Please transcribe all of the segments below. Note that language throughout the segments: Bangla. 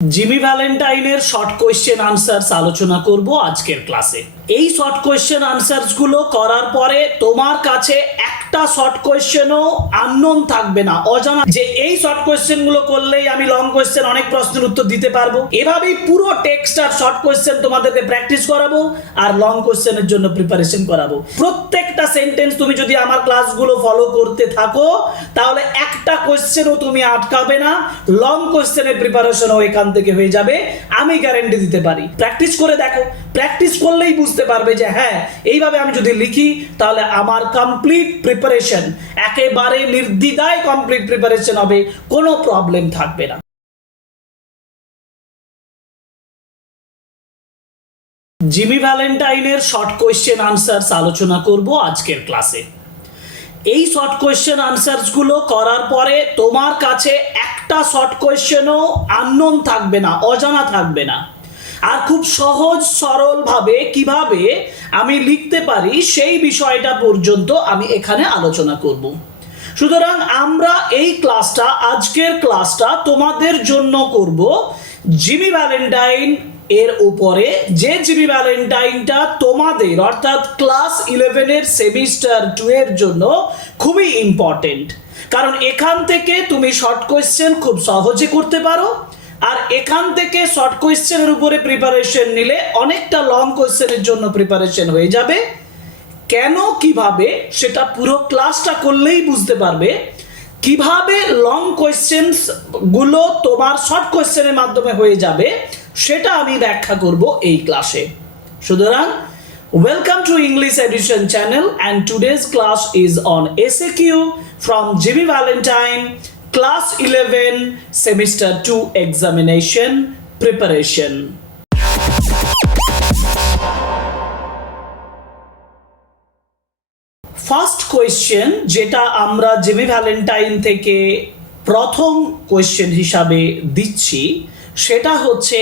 জিমি ভ্যালেন্টাইনের শর্ট কোয়েশ্চেন আনসার্স আলোচনা করব আজকের ক্লাসে। এই শর্ট কোয়েশ্চেন আনসার্স গুলো করার পরে তোমার কাছে একটা শর্ট কোয়েশ্চেনও আননোন থাকবে না, অজানা, যে এই শর্ট কোয়েশ্চেন গুলো করলেই আমি লং কোয়েশ্চেন অনেক প্রশ্নের উত্তর দিতে পারবো। এভাবেই পুরো টেক্সট আর শর্ট কোয়েশ্চেন তোমাদেরকে প্র্যাকটিস করাবো আর লং কোয়েশ্চেনের জন্য প্রিপারেশন করাবো। প্রত্যেকটা সেন্টেন্স তুমি যদি আমার ক্লাসগুলো ফলো করতে থাকো তাহলে একটা কোয়েশ্চেনও তুমি আটকাবে না, লং কোয়েশ্চেনের প্রিপারেশনও এখান থেকে হয়ে যাবে, আমি গ্যারান্টি দিতে পারি। প্র্যাকটিস করে দেখো, প্র্যাকটিস করলেই বুঝতে পারবে যে হ্যাঁ, এইভাবে আমি যদি লিখি তাহলে আমার কমপ্লিট প্রিপারেশন, একেবারে নির্দ্বিধায় কমপ্লিট প্রিপারেশন হবে, কোনো প্রবলেম থাকবে না। জিমি ভ্যালেন্টাইনের শর্ট কোয়েশ্চেন আনসার্স আলোচনা করব আজকের ক্লাসে। এই শর্ট কোয়েশ্চেন আনসার্সগুলো করার পরে তোমার কাছে একটা শর্ট কোয়েশ্চেনও আননোন থাকবে না, অজানা থাকবে না। আর খুব সহজ সরলভাবে কিভাবে আমি লিখতে পারি সেই বিষয়টা পর্যন্ত আমি এখানে আলোচনা করব। সুতরাং আমরা এই ক্লাসটা, আজকের ক্লাসটা তোমাদের জন্য করব জিমি ভ্যালেন্টাইন এর উপরে, যে জিমি ভ্যালেন্টাইনটা তোমাদের অর্থাৎ ক্লাস 11 সেমিস্টার 2 এর জন্য খুবই ইম্পর্টেন্ট। কারণ এখান থেকে তুমি শর্ট কোয়েশ্চেন খুব সহজে করতে পারো, আর এখান থেকে শর্ট কোয়েশ্চেনের উপরে প্রিপারেশন নিলে অনেকটা লং কোয়েশ্চেনের জন্য প্রিপারেশন হয়ে যাবে। কেন, কিভাবে, সেটা পুরো ক্লাসটা করলেই বুঝতে পারবে। কিভাবে লং কোয়েশ্চেনস গুলো তোমার শর্ট কোয়েশ্চেনের মাধ্যমে হয়ে যাবে সেটা আমি ব্যাখ্যা করব এই ক্লাসে। সুতরাং welcome to English edition channel and today's class is on SAQ from Jimmy Valentine class 11 semester 2 examination preparation. First question যেটা আমরা জিমি ভ্যালেন্টাইন থেকে প্রথম কোয়েশ্চেন হিসাবে দিচ্ছি সেটা হচ্ছে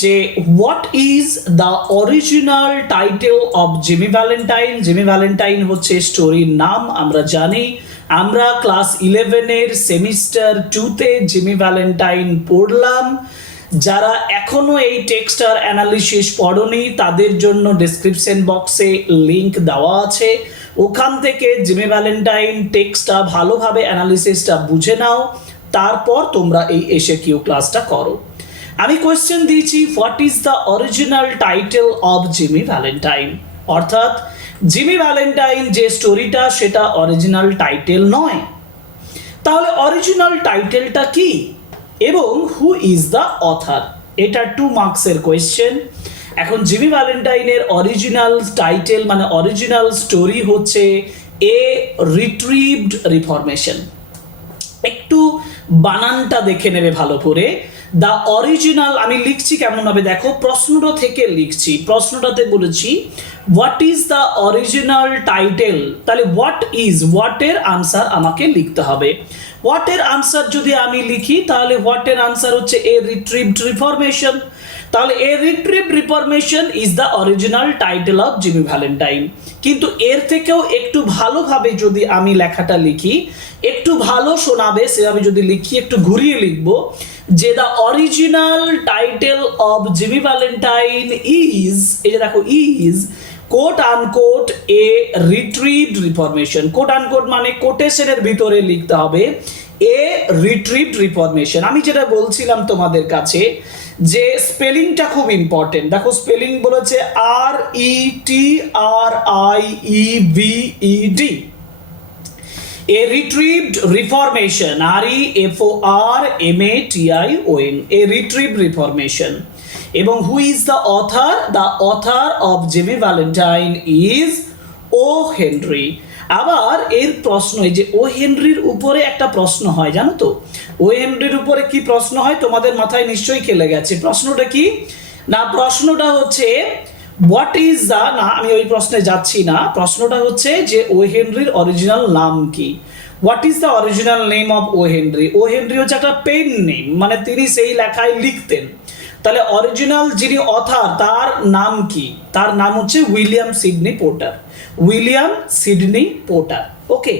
যে what is the original title of Jimmy Valentine. Jimmy Valentine হচ্ছে স্টোরির নাম, আমরা জানি। আমরা ক্লাস 11 সেমিস্টার 2-তে জিমি ভ্যালেন্টাইন পড়লাম। যারা এখনো এই টেক্সট আর অ্যানালিসিস পড়োনি তাদের জন্য ডেসক্রিপশন বক্সে লিংক দেওয়া আছে, ওখান থেকে জিমি ভ্যালেন্টাইন টেক্সটটা ভালোভাবে অ্যানালিসিসটা বুঝে নাও, তারপর তোমরা এই এসএকিউ ক্লাসটা করো। আমি কোয়েশ্চেন দিয়েছি what is the original title of Jimmy Valentine, অর্থাৎ জিমি ভ্যালেন্টাইন যে স্টোরিটা সেটা অরিজিনাল টাইটেল নয়। তাহলে অরিজিনাল টাইটেলটা কি এবং হু ইজ দ্য অথার, এটা 2 মার্কসের কোয়েশ্চেন। এখন জিমি ভ্যালেন্টাইনের অরিজিনাল টাইটেল মানে অরিজিনাল স্টোরি হচ্ছে এ রিট্রিভড রিফরমেশন। একটু বানানটা দেখে নেবে ভালো করে। দ্য অরিজিনাল আমি লিখছি কেমন হবে দেখো, প্রশ্নটা থেকে লিখছি। প্রশ্নটাতে বলেছি what is the original title, তাহলে হোয়াট ইজ, হোয়াটের আনসার আমাকে লিখতে হবে। হোয়াটের আনসার যদি আমি লিখি তাহলে হোয়াটের আনসার হচ্ছে এ রিট্রিভড রিফরমেশন। তাহলে a retrieved reformation is the original title of Jimmy Valentine. কিন্তু এর থেকেও একটু ভালোভাবে যদি আমি লেখাটা লিখি, একটু ভালো শোনাবে সেভাবে যদি লিখি, একটু ঘুরিয়ে লিখবো যে the original title of Jimmy Valentine is, এই যে দেখো is quote unquote a retrieved reformation. Quote unquote মানে কোটেশনের ভিতরে লিখতে হবে এ রিট্রিভড রিফরমেশন। আমি যেটা বলছিলাম তোমাদের কাছে যে স্পেলিংটা খুব ইম্পর্টেন্ট। দেখো স্পেলিং বলেছে RETRIEVED, a retrieved reformation, REFORMATION, a retrieved reformation. এবং who is the author? The author of Jimmy Valentine is O. Henry. আবার এর প্রশ্ন, এই যে ও হেনরির উপরে একটা প্রশ্ন হয় জানো তো, ও হেনরির উপরে কি প্রশ্ন হয় তোমাদের মাথায় নিশ্চয়ই খেলে গেছে। প্রশ্নটা কি না, প্রশ্নটা হচ্ছে হোয়াট ইজ দ্য, না আমি ওই প্রশ্নে যাচ্ছি না, প্রশ্নটা হচ্ছে যে ও হেনরির অরিজিনাল নাম কি। What is the original name of O Henry. O Henry হচ্ছে একটা পেন নেম, মানে তিনি সেই লেখায় লিখতেন। তাহলে অরিজিনাল যিনি অথার তার নাম কি, তার নাম হচ্ছে William Sydney Porter. William Sydney Porter, okay.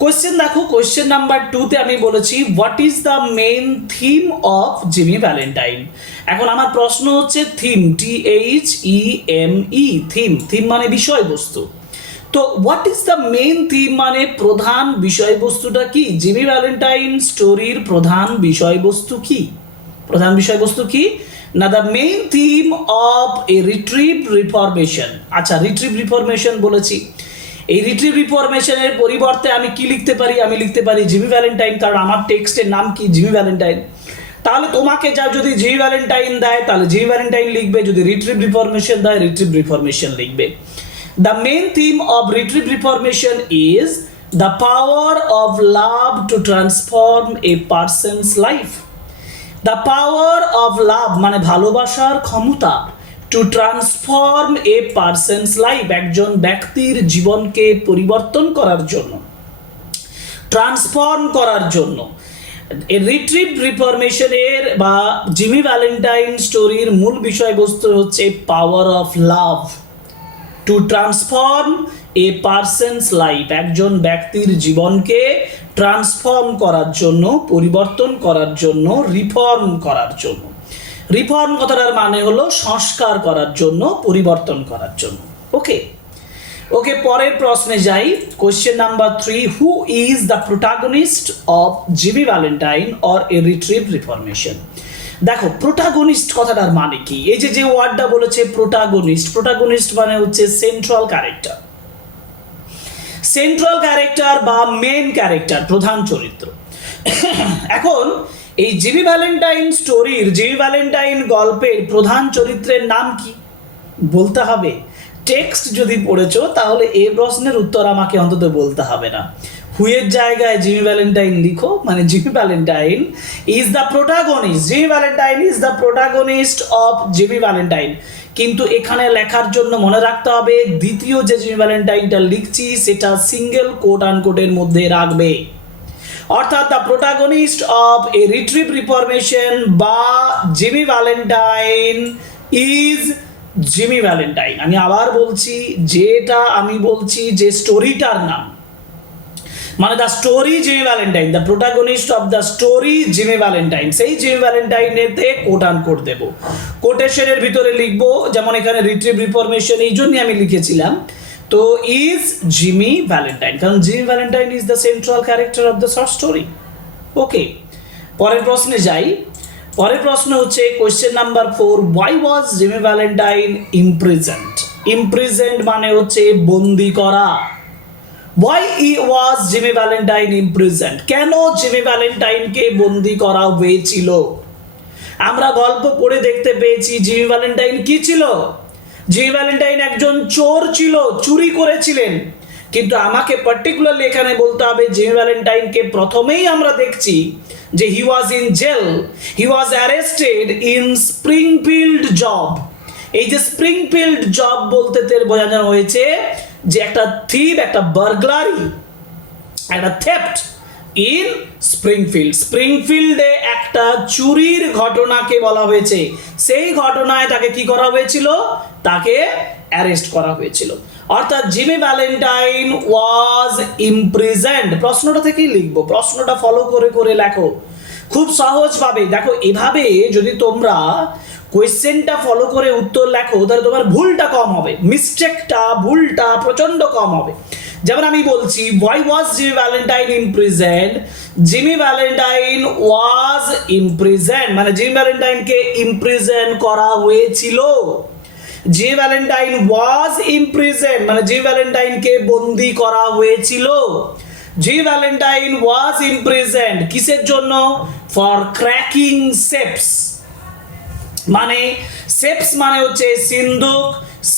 Question দেখো, কোয়েশ্চেন নাম্বার 2 তে আমি বলেছি what is the main theme of Jimmy Valentine. এখন আমার প্রশ্ন হচ্ছে থিম, THEME, থিম, থিম মানে বিষয়বস্তু। তো what is the main theme মানে প্রধান বিষয়বস্তুটা কি? জিমি ভ্যালেন্টাইন স্টোরির প্রধান বিষয়বস্তু কি? প্রধান বিষয়বস্তু কি না? The main theme of a retrieve reformation. আচ্ছা, রিট্রিভ রিফরমেশন বলেছি, এই রিট্রিভ রিফরমেশনের পরিবর্তে আমি কি লিখতে পারি? আমি লিখতে পারি জিমি ভ্যালেন্টাইন, কারণ আমার টেক্সটের নাম কি? Jimmy Valentine. তাহলে তোমাকে যা যদি জিমি ভ্যালেন্টাইন দেয় তাহলে জিমি ভ্যালেন্টাইন লিখবে, যদি রিট্রিভ রিফরমেশন দেয় রিট্রিভ রিফরমেশন লিখবে। The main theme of retrieve reformation is the power of love to transform a person's life. The power of love মানে ভালোবাসার ক্ষমতা, to transform a person's life একজন ব্যক্তির জীবনকে পরিবর্তন করার জন্য, ট্রান্সফর্ম করার জন্য। রিট্রিভ রিফরমেশনের বা জিমি ভ্যালেন্টাইন স্টোরির মূল বিষয়বস্তু হচ্ছে power of love to transform A persons life, একজন ব্যক্তির জীবনকে ট্রান্সফর্ম করার জন্য, পরিবর্তন করার জন্য, রিফর্ম করার জন্য। রিফর্ম কথাটার মানে হলো সংস্কার করার জন্য, পরিবর্তন করার জন্য। ওকে ওকে, পরের প্রশ্নে যাই। Question number 3, who is the protagonist of Jimmy Valentine or a retrieve reformation? দেখো, প্রোটাগনিস্ট কথাটার মানে কি? এই যে ওয়ার্ডটা বলেছে প্রোটাগনিস্ট, প্রোটাগনিস্ট মানে হচ্ছে সেন্ট্রাল ক্যারেক্টার, সেন্ট্রাল ক্যারেক্টার বা মেন ক্যারেক্টার, প্রধান চরিত্র। এখন এই জিমি ভ্যালেন্টাইন স্টোরির, জিমি ভ্যালেন্টাইন গল্পের প্রধান চরিত্রের নাম কি বলতে হবে। টেক্সট যদি পড়েছো তাহলে এই প্রশ্নের উত্তর আমাকে অন্তত বলতে হবে না, হুয়ের জায়গায় জিমি ভ্যালেন্টাইন লিখো, মানে Jimmy Valentine is the protagonist, Jimmy Valentine is the protagonist of Jimmy Valentine. কিন্তু এখানে লেখার জন্য মনে রাখতে হবে দ্বিতীয় যে জিমি ভ্যালেন্টাইনটা লিখছি সেটা সিঙ্গেল কোট আনকোটের মধ্যে রাখবে, অর্থাৎ the protagonist of a retrieve reformation বা Jimmy Valentine is Jimmy Valentine. আমি আবার বলছি, যেটা আমি বলছি যে স্টোরিটার নাম, মানে the story Jimmy Valentine, the protagonist of the story Jimmy Valentine, সেই জিমি ভ্যালেন্টাইনেতে কোট আন কোট দেবো, কোটেশনের ভিতরে লিখবো। যেমন এখানে রিট্রিভ রিফরমেশন এই জন্যই আমি লিখেছিলাম, তো ইজ জিমি ভ্যালেন্টাইন, কারণ Jimmy Valentine is the central character of the short story. Okay, পরের প্রশ্নে যাই। পরের প্রশ্ন হচ্ছে question number 4, why was Jimmy Valentine imprisoned? Imprisoned মানে হচ্ছে বন্দি করা। Why was Jimmy Valentine imprisoned? কেন জিমি ভ্যালেন্টাইনকে বন্দি করা হয়েছিল? আমরা গল্প পড়ে দেখতে পেয়েছি জিমি ভ্যালেন্টাইন কি ছিল? জিমি ভ্যালেন্টাইন একজন চোর ছিল, চুরি করেছিলেন। কিন্তু আমাকে পার্টিকুলারলি এখানে বলতে হবে জিমি ভ্যালেন্টাইনকে প্রথমেই আমরা দেখছি যে he was in jail, he was arrested in Springfield job. এই যে স্প্রিংফিল্ড জব বলতে বোঝানো হয়েছে যে একটা থিভ, একটা বার্গলারি, একটা থেফট ইন স্প্রিংফিল্ড। স্প্রিংফিল্ডে একটা চুরির ঘটনাকে বলা হয়েছে, সেই ঘটনায় তাকে কি করা হয়েছিল? তাকে অ্যারেস্ট করা হয়েছিল। অর্থাৎ জিমি ভ্যালেন্টাইন ওয়াজ ইমপ্রিজেন্ড। প্রশ্নটা থেকেই লিখবো, প্রশ্নটা ফলো করে করে লেখো খুব সহজভাবে। দেখো, এভাবে যদি তোমরা কোয়েশ্চেনটা ফলো করে উত্তর লেখো তাহলে তোমার ভুলটা কম হবে, মিস্টেকটা, ভুলটা প্রচন্ড কম হবে। যেমন আমি বলছি, why was Jimmy Valentine imprisoned? Jimmy Valentine was imprisoned মানে জিমি ভ্যালেন্টাইনকে ইমপ্রিজন করা হয়েছিল। জিমি ভ্যালেন্টাইন ওয়াজ ইমপ্রিজেন্ড মানে জিমি ভ্যালেন্টাইনকে বন্দি করা হয়েছিল। জিমি ভ্যালেন্টাইন ওয়াজ ইমপ্রিজেন্ড কিসের জন্য? ফর ক্র্যাকিং সেপস, মানে সেপস মানে হচ্ছে সিন্দুক,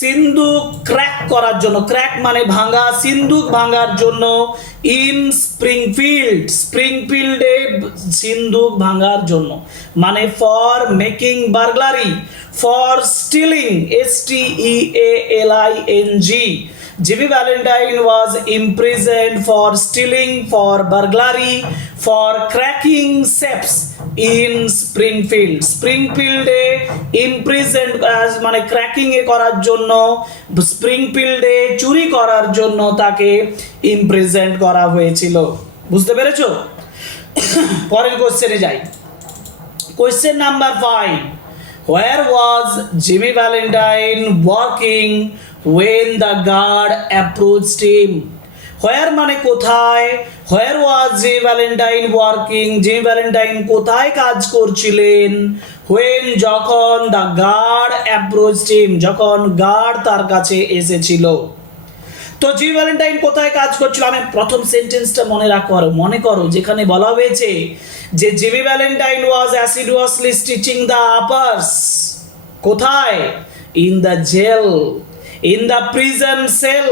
সিন্দুক ক্র্যাক করার জন্য, ক্র্যাক মানে ভাঙা, সিন্দুক ভাঙার জন্য। ইন স্প্রিংফিল্ড, স্প্রিংফিল্ডে সিন্দুক ভাঙার জন্য, মানে for making burglary, for stealing, STEALING। Jimmy Valentine was imprisoned for stealing, for burglary, for cracking safes in Springfield. Springfield A imprisoned মানে ক্র্যাকিং এ করার জন্য, স্প্রিংফিল্ডে চুরি করার জন্য তাকে ইমপ্রিজেন্ট করা হয়েছিল। বুঝতে পেরেছো? পরের কোশ্চেনে যাই। Question number 5, where was Jimmy Valentine working when the guard approached him? where মানে কোথায়, where was Jimmy Valentine working, Jimmy Valentine কোথায় কাজ করছিলেন, when যখন the guard approached him, যখন গার্ড তার কাছে এসেছিল। তো জিমি ভ্যালেন্টাইন কোথায় কাজ করছিল? আমি প্রথম সেন্টেন্সটা মনে করো যেখানে বলা হয়েছে যে Jimmy Valentine was assiduously stitching the uppers. কোথায়? In the jail, in the prison cell.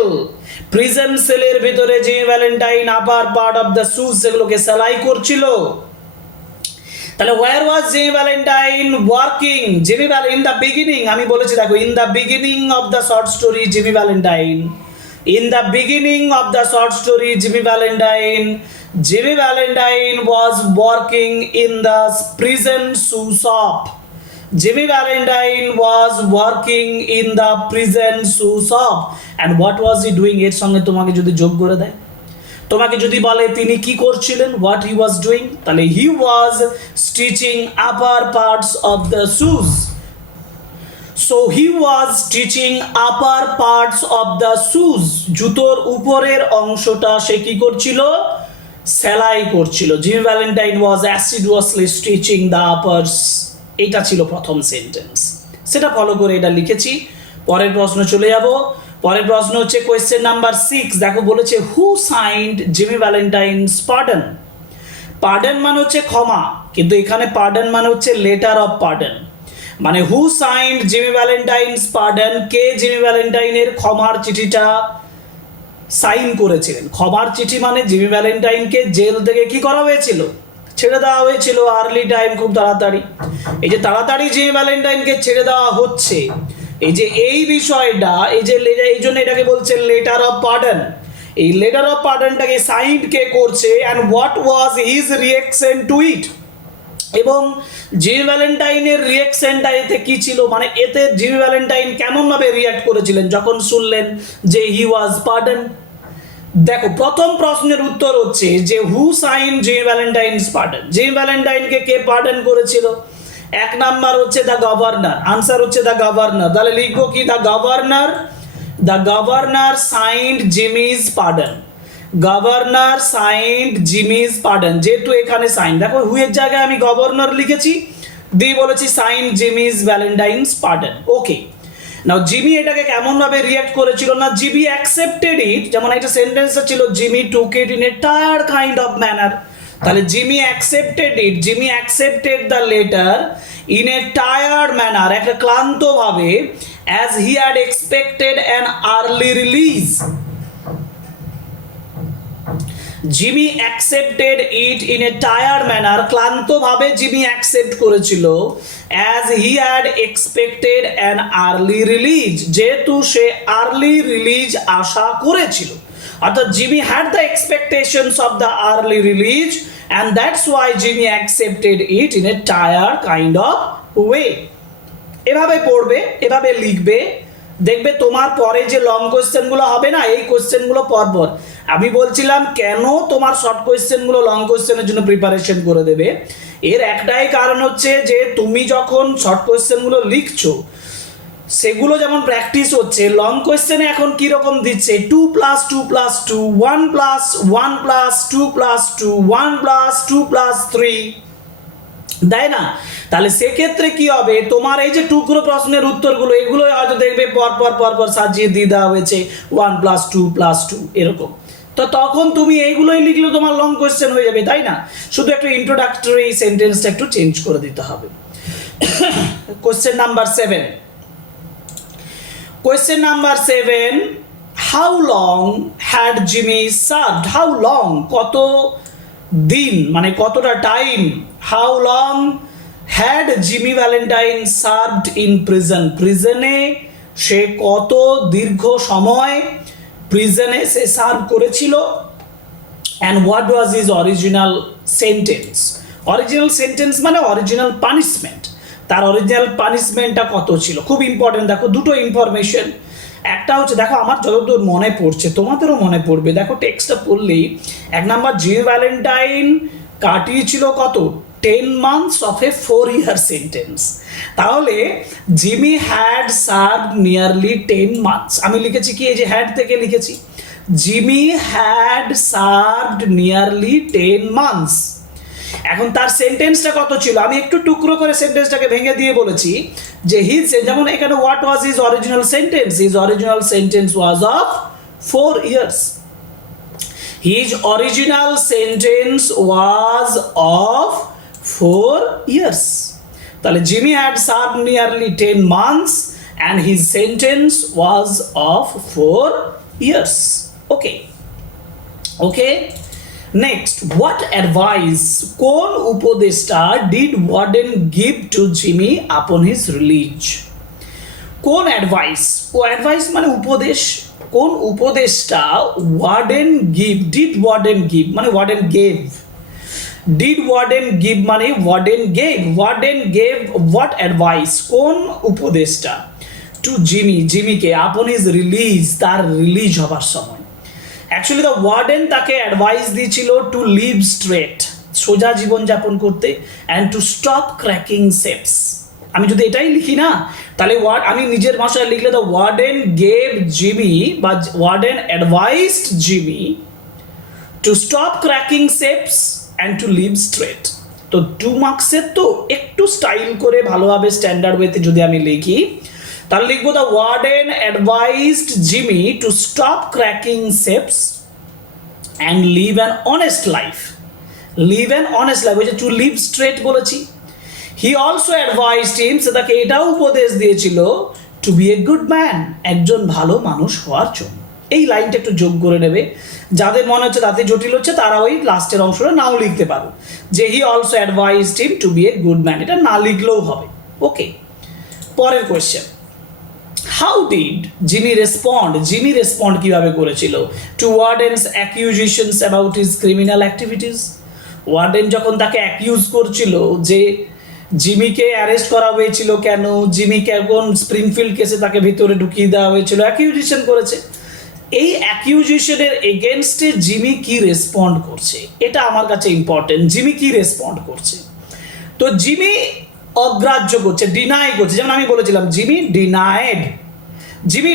Prison সেলের ভিতরে Jimmy Valentine upper part of the shoes সেগুলোকে সেলাই করছিল। তাহলে where was Jimmy Valentine working? In the beginning, আমি বলেছি দেখো, in the beginning of the short story Jimmy Valentine, in the beginning of the short story Jimmy Valentine was working in the prison shoe shop. Jimmy Valentine was working in the prison shoe shop. And what was he doing? এর সঙ্গে তোমাকে যদি যোগ করে দেয়, তোমাকে যদি বলে তিনি কি করছিলেন, what he was doing, তাহলে he was stitching upper parts of the shoes. So he was stitching upper parts of the shoes. জুতোর উপরের অংশটা সে কি করছিল? সেলাই করছিল। Jimmy Valentine was assiduously stitching the uppers. এটা ছিল প্রথম সেন্টেন্স, সেটা ফলো করে এটা লিখেছি। পরের প্রশ্ন চলে যাব। পরের প্রশ্ন হচ্ছে কোয়েশ্চেন নাম্বার 6। দেখো বলেছে who signed Jimmy Valentine's pardon. Pardon মানে হচ্ছে ক্ষমা, কিন্তু এখানে পার্ডন মানে হচ্ছে লেটার অফ পার্ডন। মানে হু সাইন্ড জিমি ভ্যালেন্টাইনস পার্ডন, কে জিমি ভ্যালেন্টাইনের ক্ষমার চিঠিটা সাইন করেছিলেন। ক্ষমার চিঠি মানে জিমি ভ্যালেন্টাইনকে জেল থেকে কি করা হয়েছিল? ছেড়ে দেওয়া হয়েছিল আর্লি টাইম, খুব তাড়াতাড়ি। এই যে তাড়াতাড়ি জিমি ভ্যালেন্টাইনকে ছেড়ে দেওয়া হচ্ছে, এই যে এই বিষয়টা, এই জন্য এটাকে বলছে লেটার অফ পার্ডন। এই লেটার অফ পার্ডনটাকে সাইন কে করছে, and what was his reaction to it, এবং জিমি ভ্যালেন্টাইনের রিঅ্যাকশনটা এতে কি ছিল, মানে এতে জিমি ভ্যালেন্টাইন কেমনভাবে রিঅ্যাক্ট করেছিলেন যখন শুনলেন যে হি ওয়াজ পার্ডন। দেখো প্রথম প্রশ্নের উত্তর হচ্ছে যে who sign Jimmy Valentine's pardon. Jimmy ভ্যালেন্টাইনকে কে পার্ডন করেছিল? এক নাম্বার হচ্ছে দ্য গভর্নর, আনসার হচ্ছে দ্য গভর্নর। তাহলে লিখবো কি? The governor, the governor signed Jimmy's pardon. Governor signed Jimmy's pardon, যেহেতু এখানে সাইন, দেখো হুয়ের জায়গায় আমি গভর্নর লিখেছি, দিয়ে বলেছি সাইন্ড জিমিজ ভ্যালেন্টাইনস পার্ডন। ওকে, নাও জিমি এটাকে কেমন ভাবে রিঅ্যাক্ট করেছিল না, জিমি অ্যাকসেপ্টেড ইট, যেমন একটা সেন্টেন্সটা ছিল Jimmy took it in a tired kind of manner. তাহলে Jimmy accepted it, Jimmy accepted the letter in a tired manner, একটা ক্লান্ত ভাবে, as he had expected an early release. Jimmy accepted it in a tired manner, ক্লান্তভাবে জিমি অ্যাকসেপ্ট করেছিল, as he had expected an early release, যেহেতু সে আর্লি রিলিজ আশা করেছিল। অর্থাৎ Jimmy had the expectations of the early release, and that's why Jimmy accepted it in a tired kind of way. এভাবে পড়বে, এভাবে লিখবে, দেখবে তোমার পরে যে লং কোয়েশ্চেনগুলো হবে না, এই কোয়েশ্চেনগুলো পরপর। আমি বলছিলাম কেন তোমার শর্ট কোয়েশ্চেনগুলো লং কোয়েশ্চেনের জন্য প্রিপারেশন করে দেবে, এর একটাই কারণ হচ্ছে যে তুমি যখন শর্ট কোয়েশ্চেনগুলো লিখছো সেগুলো যেমন প্র্যাকটিস হচ্ছে, লং কোয়েশ্চেনে এখন কীরকম দিচ্ছে 2 + 2 + 2, 1 + 1 + 2 + 2, 1 + 2 + 3 দেয় না। তাহলে সেক্ষেত্রে কি হবে, তোমার এই যে টুকরো প্রশ্নের উত্তরগুলো এগুলো হয়তো দেখবে পরপর সাজিয়ে দিয়ে দেওয়া হয়েছে 1 + 2 + 2 এরকম। তো তখন তুমি এইগুলোই লিখলে তোমার লং কোয়েশ্চেন হয়ে যাবে, তাই না? শুধু একটু ইন্ট্রোডাক্টরি সেন্টেন্সটা একটু চেঞ্জ করে দিতে হবে। Question number 7। Question number 7, how long had Jimmy served? How long, কত দিন, মানে কতটা time, how long had Jimmy Valentine served in prison, প্রিজনে সে কত দীর্ঘ সময় প্রিজনে সে সার্ভ করেছিল, and what was his original sentence. Original sentence মানে অরিজিনাল পানিশমেন্ট, তার অরিজিনাল পানিশমেন্টটা কত ছিল, খুব ইম্পর্টেন্ট। দেখো দুটো ইনফরমেশন, একটা হচ্ছে, দেখো আমার যতদূর মনে পড়ছে তোমাদেরও মনে পড়বে, দেখো টেক্সটটা পড়লেই 1 নাম্বার, জিমি ভ্যালেন্টাইন কাটিয়েছিল কত 10 months of a 4-year sentence. তাহলে Jimmy had serve nearly 10 months, আমি লিখেছি কি এই যে হ্যাড থেকে লিখেছি, Jimmy had served nearly 10 months। এখন তার সেন্টেন্সটা কত ছিল, আমি একটু টুকরো করে সেন্টেন্সটাকে ভেঙে দিয়ে বলেছি যে হিজ, যেমন এখানে what was his original sentence, his original sentence was of 4 years, his original sentence was of 4 years। তাহলে Jimmy had serve nearly 10 months and his sentence was of 4 years. Okay, next, what advice কোন উপদেশটা did warden give to Jimmy upon his release? কোন অ্যাডভাইস, ও অ্যাডভাইস মানে উপদেশ, কোন উপদেশটা warden give, did warden give মানে warden gave, did warden give মানে warden gave, warden gave what advice, কোন উপদেশটা two Jimmy, জিমিকে upon his release, তার রিলিজ হবার সময়। অ্যাকচুয়ালি দ্য ওয়ার্ডেন তাকে অ্যাডভাইস দিয়েছিল টু লিভ স্ট্রেট, সোজা জীবনযাপন করতে, অ্যান্ড টু স্টপ ক্র্যাকিং সেপস। আমি যদি এটাই লিখি না, তাহলে আমি নিজের ভাষায় লিখলে দ্য ওয়ার্ডেন গেভ জিমি বা warden advised Jimmy to stop cracking safes and to live straight. তো 2 মার্কসের তো একটু স্টাইল করে ভালোভাবে স্ট্যান্ডার্ড ওয়েতে যদি আমি লিখি, তাহলে লিখবো the warden advised Jimmy to stop cracking safes and live an honest life, live an honest life, ওই যে টু লিভ স্ট্রেট বলেছি। হি অলসো অ্যাডভাইসড হিম, সে তাকে এটাও উপদেশ দিয়েছিল to be a good man, একজন ভালো মানুষ হওয়ার জন্য। এই লাইনটা একটু যোগ করে নেবে, যাদের মনে হচ্ছে তাতে জটিল হচ্ছে তারা ওই লাস্টের অংশটা নাও লিখতে পারো, যে he also advised him to be a good man, এটা না লিখলেও হবে। ওকে, পরের question, how did Jimmy respond, Jimmy respond কিভাবে করেছিল to warden's accusations about his criminal activities. Warden যখন তাকে অ্যাকিউজ করছিল যে জিমিকে অ্যারেস্ট করা হয়েছিল কেন, জিমিকে এখন স্প্রিংফিল্ড কেসে তাকে ভিতরে ঢুকিয়ে দেওয়া হয়েছিল, অ্যাকিউজিশন করেছে, এই অ্যাকিউজিশনের এগেনস্টে জিমি কি রেসপন্ড করছে, এটা আমার কাছে ইম্পর্টেন্ট। জিমি কি রেসপন্ড করছে, তো জিমি অগ্রাহ্য করছে, ডিনাই করছে, যেমন আমি বলেছিলাম Jimmy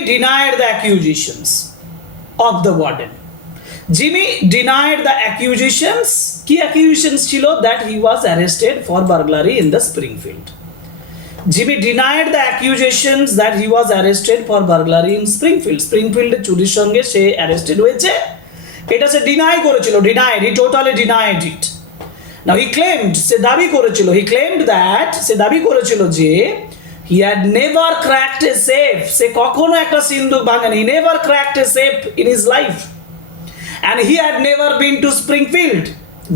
denied the accusations of the warden. Jimmy denied the accusations, কি অ্যাকিউজিশনস ছিল, that he was arrested for burglary in the Springfield. Jimmy denied the accusations that he was arrested for burglary in Springfield, স্প্রিংফিল্ডে চুরির সঙ্গে সে অ্যারেস্টেড হয়েছে, এটা সে ডিনাই করেছিল, denied, he totally denied it. Now he claimed, সে দাবি করেছিল, হি ক্লেমড দ্যাট, সে দাবি করেছিল যে he had never cracked a safe, সে কখনো একটা সিন্দুক ভাঙেনি, he never cracked a safe in his life, and he had never been to Springfield.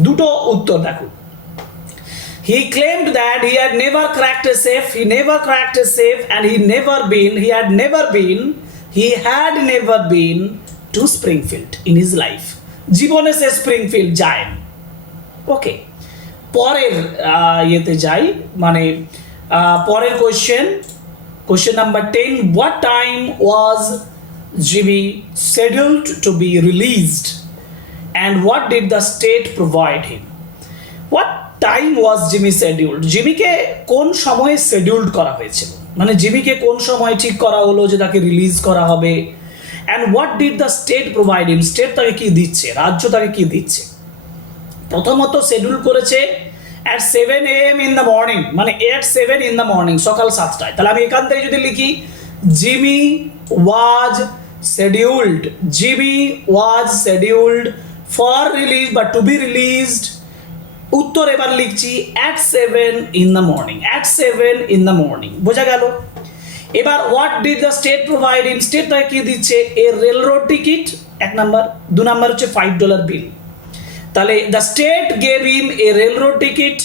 দুটো উত্তর দেখো, he claimed that he had never cracked a safe, and he had never been to Springfield in his life, জীবনে সে স্প্রিংফিল্ড যায়নি। ওকে, পরের ইয়েতে যাই, মানে পরের question number 10, what time was Jimmy scheduled to be released and what did the state provide him? What time was Jimmy scheduled, জিমিকে কোন সময়ে শিডিউল্ড করা হয়েছিল, মানে জিমিকে কোন সময় ঠিক করা হলো যে তাকে রিলিজ করা হবে, and what did the state provide him, state তাকে কি দিচ্ছে, রাজ্য তাকে কি দিচ্ছে। প্রথমত শিডিউল করেছে at 7 AM in the morning, মানে এট 7 in the morning, সকাল 7টায়। তাহলে আমি এখান থেকে যদি লিখি Jimmy was scheduled for release বা টু বি রিলিজড, উত্তর এবার লিখছি at 7 in the morning, বোঝা গেল। এবার what did the state provide him, state তাকে কি দিচ্ছে, a railroad ticket 1 number, 2 number হচ্ছে $5 বিল। তাহলে the state gave him a railroad ticket,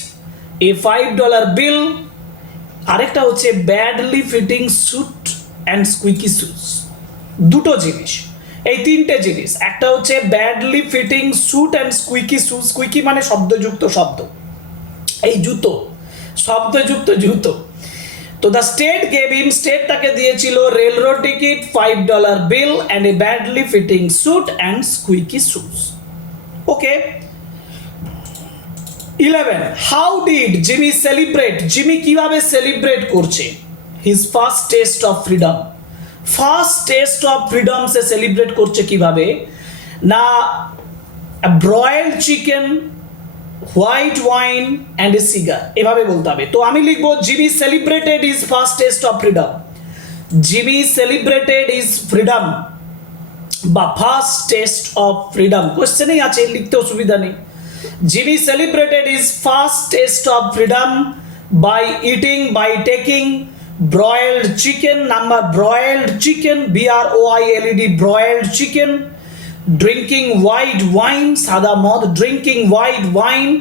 a $5 bill, আরেকটা হচ্ছে badly fitting suit and squeaky shoes. দুটো জিনিস, এই তিনটে জিনিস, একটা হচ্ছে badly fitting suit and squeaky shoes, squeaky মানে শব্দযুক্ত শব্দ, এই জুতো, শব্দযুক্ত জুতো, তো the state gave him, state তাকে দিয়েছিল railroad ticket, $5 bill and a badly fitting suit and squeaky shoes. Okay. 11 how did Jimmy celebrate, Jimmy কিভাবে সেলিব্রেট করছে his first taste of freedom, first taste of freedom সে সেলিব্রেট করছে কিভাবে না, broiled chicken, white wine and a cigar, এভাবে বলতে হবে। তো আমি লিখবো Jimmy celebrated is first taste of freedom, Jimmy celebrated his freedom বা ফার্স্ট টেস্ট অফ ফ্রিডম, কোশ্চেনেই আছে, লিখতে অসুবিধা নেই। Jimmy celebrated is first taste of freedom by eating, by taking broiled chicken, number broiled chicken, BROILED, broiled chicken, drinking white wine, সাদা মদ, drinking white wine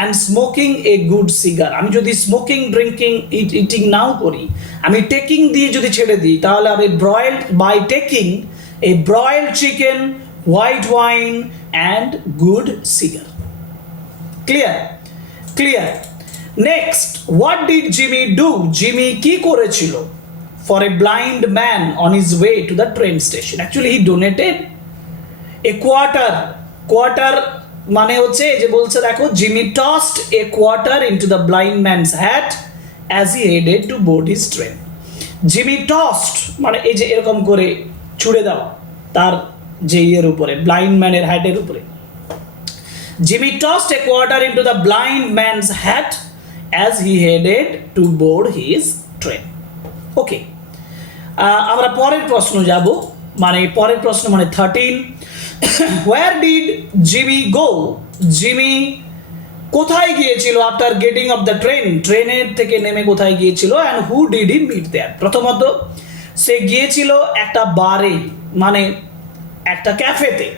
and smoking a good cigar। আমি যদি smoking, drinking, eating নাও করি, আমি taking দিয়ে যদি ছেড়ে দিই, তাহলে আমি broiled, by taking a broiled chicken, white wine and good cigar। clear? clear? Next, what did Jimmy do? Jimmy কি করেছিল for a blind man on his way to the train station? Actually he donated a quarter, quarter মানে হচ্ছে যে বলছে দেখো, Jimmy tossed a quarter into the blind man's hat as he headed to board his train। Jimmy tossed মানে এই যে এরকম করে ছুড়ে দাও তার যে এর উপরে, ব্লাইন্ড ম্যানের হ্যাটের উপরে। Jimmy tossed a quarter into the blind man's hat as he headed to board his train। ওকে, আমরা পরের প্রশ্ন যাব, মানে পরের প্রশ্ন মানে 13 where did Jimmy go? Jimmy কোথায় গিয়েছিল after getting off the train, ট্রেনের থেকে নেমে কোথায় গিয়েছিল, and who did he meet there? প্রথমত সে গিয়েছিল একটা বারে, মানে একটা ক্যাফেতে,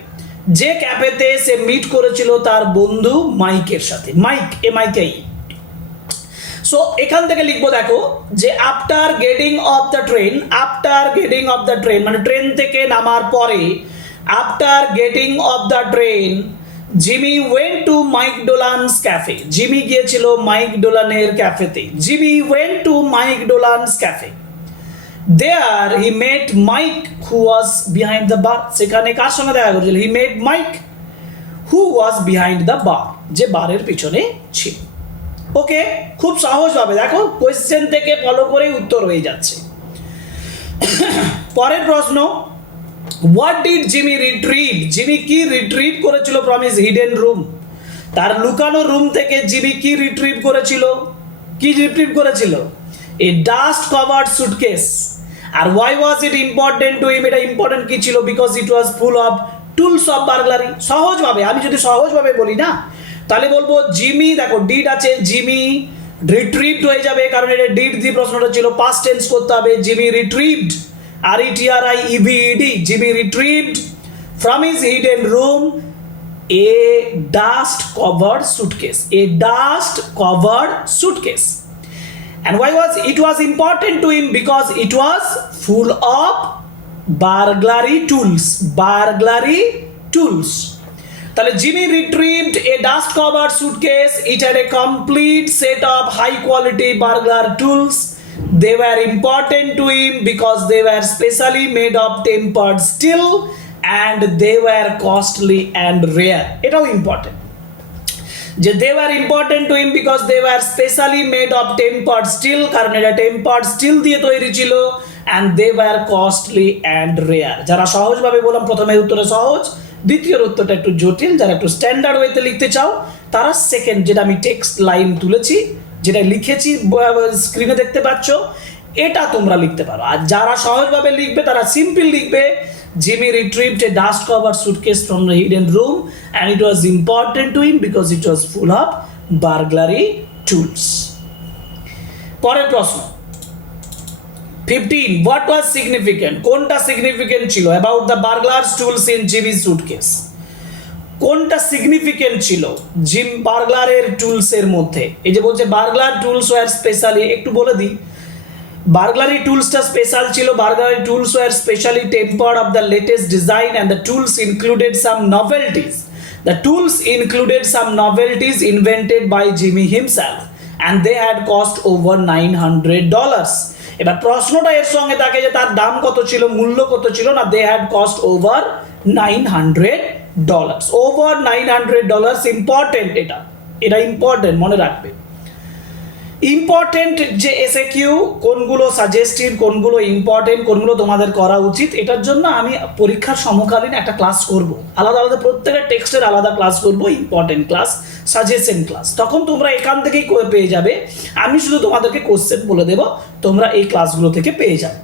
যে ক্যাফেতে সে মিট করেছিল তার বন্ধু মাইকের সাথে, মাইক, MIKE। সো এখান থেকে লিখবো দেখো যে after getting off the train, after getting off the train মানে ট্রেন থেকে নামার পরে, after getting off the train Jimmy went to Mike Dolan's cafe, Jimmy গিয়েছিল মাইক ডোলানের ক্যাফেতে, Jimmy went to Mike Dolan's cafe. There he met Mike who was behind the bar, সেখানে কার সঙ্গে দেখা করেছিল? He met Mike who was behind the bar, যে বারের পিছনে ছিল। ওকে, খুব সহজভাবে দেখো কোয়েশ্চেন থেকে ফলো করেই উত্তর হয়ে যাচ্ছে। পরের প্রশ্ন, what did Jimmy retrieve, Jimmy কি রিট্রিভ করেছিল ফ্রম হিজ হিডেন রুম, তার লুকানো রুম থেকে জিমি কি রিট্রিভ করেছিল, কি রিট্রিভ করেছিল? A dust covered suitcase. আর why was it important to him, এটা ইম্পর্টেন্ট কি ছিল? Because it was full of tools of burglary. সহজভাবে, আমি যদি সহজভাবে বলি না, তাহলে বলবো জিমি, দেখো ডিড আছে, জিমি রিট্রিভড হয়ে যাবে, কারণ এটা ডিড দিয়ে প্রশ্নটা ছিল, পাস্ট টেন্স করতে হবে। Jimmy retrieved, RETRIEVED, Jimmy retrieved from his hidden room a dust covered suitcase, a dust covered suitcase. And why was it was important to him? Because it was full of burglary tools, burglary tools। তাহলে Jimmy retrieved a dust covered suitcase, it had a complete set of high quality burglar tools, they were important to him because they were specially made of tempered steel and they were costly and rare। এটাও ইম্পর্টেন্ট যে they were important to him because they were specially made of tempered steel, কারণ এটা tempered steel দিয়ে তৈরি ছিল, and they were costly and rare। যারা সহজভাবে বললাম প্রথমের উত্তরে সহজ, দ্বিতীয় উত্তরটা একটু জটিল, যারা একটু স্ট্যান্ডার্ড ওয়েতে লিখতে চাও তারা সেকেন্ড, যেটা আমি টেক্সট লাইন তুলেছি, যেটা লিখেছি স্ক্রিনে দেখতে পাচ্ছ, এটা তোমরা লিখতে পারো। আর যারা সহজভাবে লিখবে তারা সিম্পল লিখবে, Jimmy retrieved a dust covered suitcase from the hidden room and it was important to him because it was full of burglary tools। পরের প্রশ্ন 15, what was significant, কোনটা significant ছিল about the burglars tools in Jimmy's suitcase? কোনটা সিগনিফিকেন্ট ছিল জিম বার্গলারের টুলস এর মধ্যে? এই যে বলছে বার্গলার টুলস ওয়্যার স্পেশালি, একটু বলে দিই, বার্গলারি টুলসটা স্পেশাল ছিল। Burglary tools were specially tempered of the latest design and the tools included some novelties, the tools included some novelties invented by Jimmy himself and they had cost over $900. এবার প্রশ্নটা এর সঙ্গে থাকে যে তার দাম কত ছিল, মূল্য কত ছিল না, they had cost over $900. over $900 important, এটা ইম্পর্টেন্ট, মনে রাখবে। ইম্পর্টেন্ট যে এসএকিউ কোনগুলো সাজেস্টিভ, কোনগুলো ইম্পর্টেন্ট, কোনগুলো তোমাদের করা উচিত, এটার জন্য আমি পরীক্ষার সমকালীন একটা ক্লাস করব, আলাদা আলাদা প্রত্যেকটা টেক্সটের আলাদা ক্লাস করব, ইম্পর্টেন্ট ক্লাস, সাজেশন ক্লাস। তখন তোমরা এখান থেকেই পেয়ে যাবে, আমি শুধু তোমাদেরকে কোশ্চেন বলে দেব, তোমরা এই ক্লাসগুলো থেকে পেয়ে যাবে।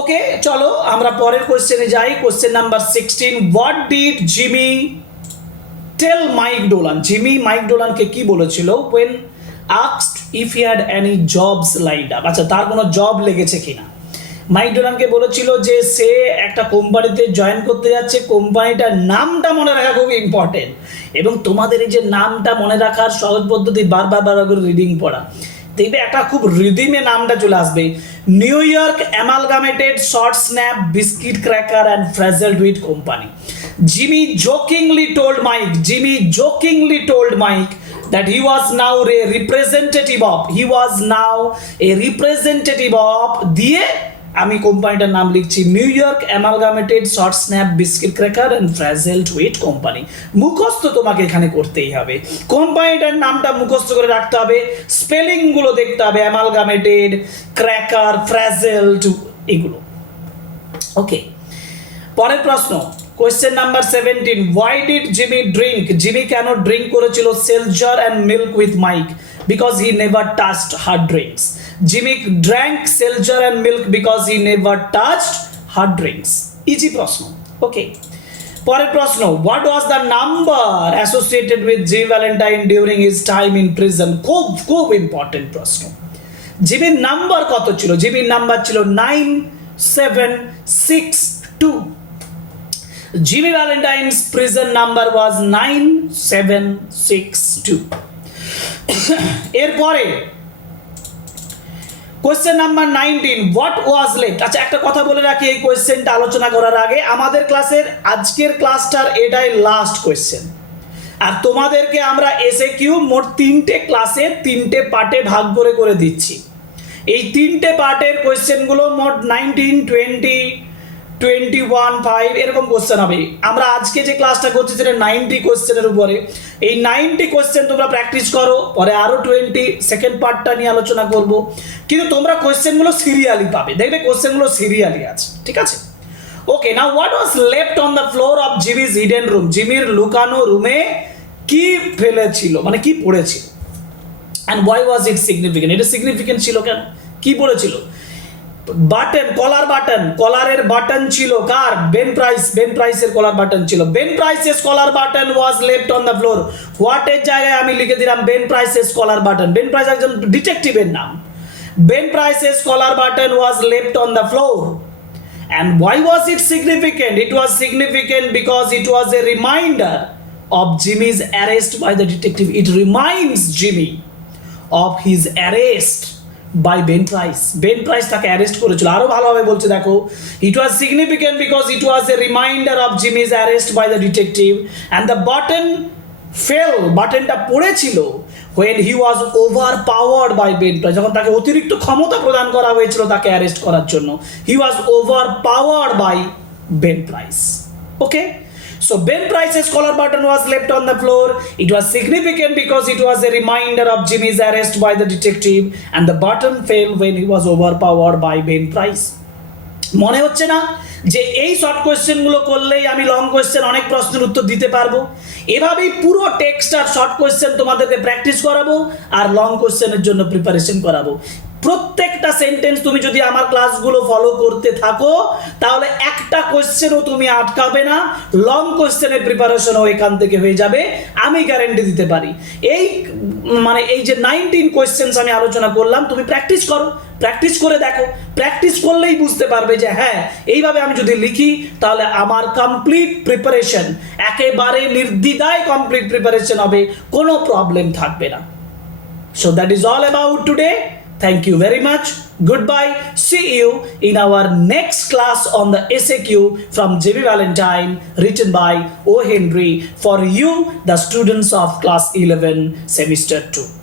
ওকে, চলো আমরা পরের কোশ্চেনে যাই। Question number 16, what did Jimmy tell Mike Dolan? Jimmy Mike ডোলানকে কি বলেছিল when asked if he had any jobs lined up? আচ্ছা, তার কোনো জব লেগেছে কিনা। মাইক ডোলানকে বলেছিল যে সে একটা কোম্পানিতে জয়েন করতে যাচ্ছে, কোম্পানিটার নামটা মনে রাখা খুব ইম্পর্টেন্ট, এবং তোমাদের এই যে নামটা মনে রাখার সহজ পদ্ধতি বারবার করে রিডিং পড়া, দেখবে একটা খুব রিদিমে নামটা চলে আসবে। New York অ্যামালগামেটেড short snap biscuit cracker and ফ্রেজেলড wheat company. Jimmy jokingly told Mike that he was now a representative of দিয়ে আমি কোম্পানিটার নাম লিখছি New York অ্যামালগামেটেড short snap biscuit cracker and ফ্রেজেলড wheat Company. মুখস্থ তোমাকে এখানে করতেই হবে, কোম্পানিটার নামটা মুখস্থ করে রাখতে হবে, স্পেলিংগুলো দেখতে হবে, অ্যামালগামেটেড, ক্র্যাকার, ফ্রেজেলড, এগুলো। ওকে, পরের প্রশ্ন, question number 17, why did Jimmy drink? Jimmy কেন ড্রিঙ্ক করেছিল seltzer and milk with Mike? because he never touched her drinks. Jimmy drank seltzer and milk because he never touched her drinks. Easy প্রশ্ন। ওকে, পরের প্রশ্ন, what was the number associated with Jimmy Valentine during his time in prison? খুব ইম্পর্টেন্ট প্রশ্ন। জিমির নাম্বার কত ছিল? জিমির নাম্বার ছিল 9762. Jimmy Valentine's prison number was 9762. এরপরে question number 19, what was left? আচ্ছা, একটা কথা বলে রাখি এই কোয়েশ্চেনটা আলোচনা করার আগে, আমাদের ক্লাসের আজকের ক্লাসটার এটাই লাস্ট কোয়েশ্চেন, আর তোমাদেরকে আমরা এসএকিউ মোট 3টে ক্লাসে 3টে পার্টে ভাগ করে দিচ্ছি। এই 3টে পার্টের কোয়েশ্চেনগুলো মোট 19, 20, 21, 5 এরকম কোশ্চেন হবে। আমরা আজকে যে ক্লাসটা করছি সেটা 90 কোশ্চেনের উপরে। এই 90 কোশ্চেন তোমরা প্র্যাকটিস করো, পরে আরো 20 সেকেন্ড পার্টটা নিয়ে আলোচনা করব, কিন্তু তোমরা কোশ্চেনগুলো সিরিয়ালি পাবে, দেখবে কোশ্চেনগুলো সিরিয়ালি আছে, ঠিক আছে? Okay, now what was left on the floor of Jimmy's hidden room? জিমির লুকানো রুমে কি ফেলেছিল, মানে কি পড়েছিল? And why was it significant? এটা সিগনিফিকেন্ট ছিল কেন? কি পড়েছিল? বাটন, কলার বাটন, কলারের বাটন ছিল কার? বেন প্রাইসের কলার বাটন ছিল। Ben Price's collar button was left on the floor. হোয়াটের জায়গায় আমি লিখে দিলাম Ben Price's collar button. Ben Price একজন ডিটেকটিভের নাম। Ben Price's collar button was left on the floor. And why was it significant? It was significant because it was a reminder of Jimmy's arrest by the detective. It reminds Jimmy of his arrest by Ben Price. Ben Price তাকে অ্যারেস্ট করেছিল। আরো ভালোভাবে বলছে দেখো, it was significant because it was a reminder of Jimmy's arrest by the detective and the button fell, বাটনটা পড়েছিল when he was overpowered by Ben Price, যখন তাকে অতিরিক্ত ক্ষমতা প্রদান করা হয়েছিল তাকে অ্যারেস্ট করার জন্য। He was overpowered by Ben Price. Okay? So Ben Price's collar button was left on the floor. It was significant because it was a reminder of Jimmy's arrest by the detective and the button fell when he was overpowered by Ben Price. মনে হচ্ছে না যে এই শর্ট কোয়েশ্চেনগুলো করলেই আমি লং কোয়েশ্চেন অনেক প্রশ্নের উত্তর দিতে পারবো? এভাবেই পুরো টেক্সট আর শর্ট কোয়েশ্চেন তোমাদেরকে প্র্যাকটিস করাবো আর লং কোয়েশ্চেনের জন্য প্রিপারেশন করাবো। প্রত্যেকটা সেন্টেন্স তুমি যদি আমার ক্লাসগুলো ফলো করতে থাকো তাহলে একটা কোয়েশ্চেনও তুমি আটকাবে না, লং কোয়েশ্চেনের প্রিপারেশনও এখান থেকে হয়ে যাবে, আমি গ্যারান্টি দিতে পারি। এই যে 19 কোয়েশ্চেন্স আমি আলোচনা করলাম, তুমি প্র্যাকটিস করো, প্র্যাকটিস করে দেখো, প্র্যাকটিস করলেই বুঝতে পারবে যে হ্যাঁ এইভাবে আমি যদি লিখি তাহলে আমার কমপ্লিট প্রিপারেশন, একেবারে নির্দ্বিধায় কমপ্লিট প্রিপারেশন হবে, কোনো প্রবলেম থাকবে না। So that is all about today. Thank you very much. Goodbye. See you in our next class on the SAQ from JB Valentine, written by O. Henry, for you, the students of class 11, semester 2.